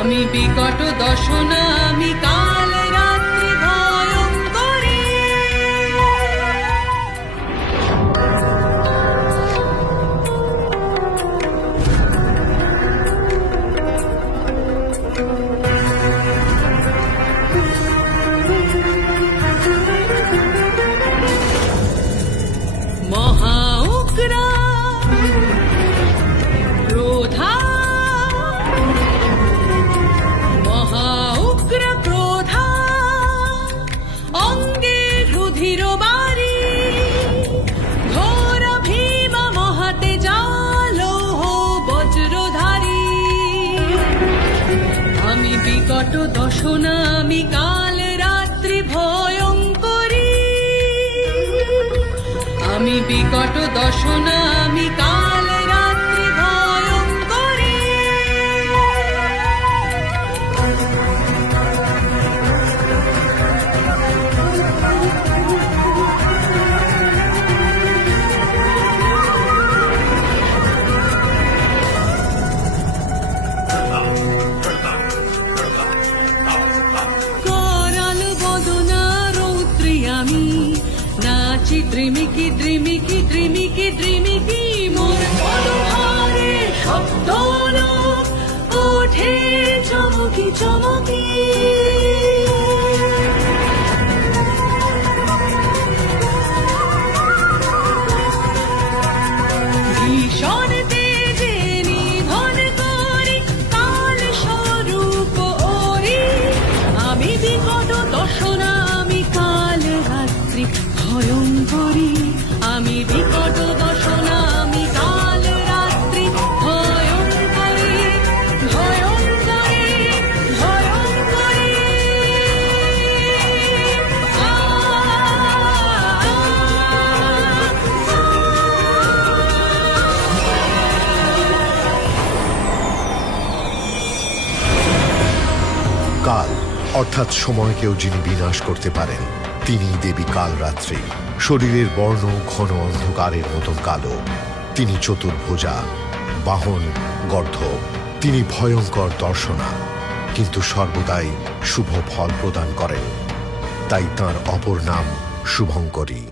আমি বিকট দশনা, আমি কাল রাত্রি ভয়ঙ্করী। মহা উগ্রা ক্রোধা, মহা উগ্র ক্রোধা, অঙ্গে রুধির বারি, ঘোর ভীম মহাতে জালৌহ বজ্রধারী। আমি বিকট দশনা, আমি কাল রাত্রি ভয়ঙ্করী। আমি বিকট দশনা, আমি কাল রাত্রি ভয়ঙ্করী। করাল বদনা রৌদ্রী আমি, নাচি দ্রিমিকি দ্রিমিকি দ্রিমিকি দ্রিমিকি। মোর পদভারে শব্দ লোক ওঠে চমকি চমকি। ভীষণ তেজে নিধন করি কাল স্বরূপ ওরি। আমি বিকট দশনা, আমি কাল রাত্রি ভয়ঙ্করী। আমি বিকট দশনা, আমি কাল রাত্রি ভয়ঙ্করী, ভয়ঙ্করী, ভয়ঙ্করী। কাল অর্থাৎ সময়কেও যিনি বিনাশ করতে পারেন, তিনি দেবী কালরাত্রি। শরীরের বর্ণ ঘন অন্ধকারের মতন কালো। তিনি চতুর্ভুজা, বাহন গর্ধ। তিনি ভয়ঙ্কর দর্শনা, কিন্তু সর্বদাই শুভ ফল প্রদান করেন। তাই তাঁর অপর নাম শুভঙ্করী।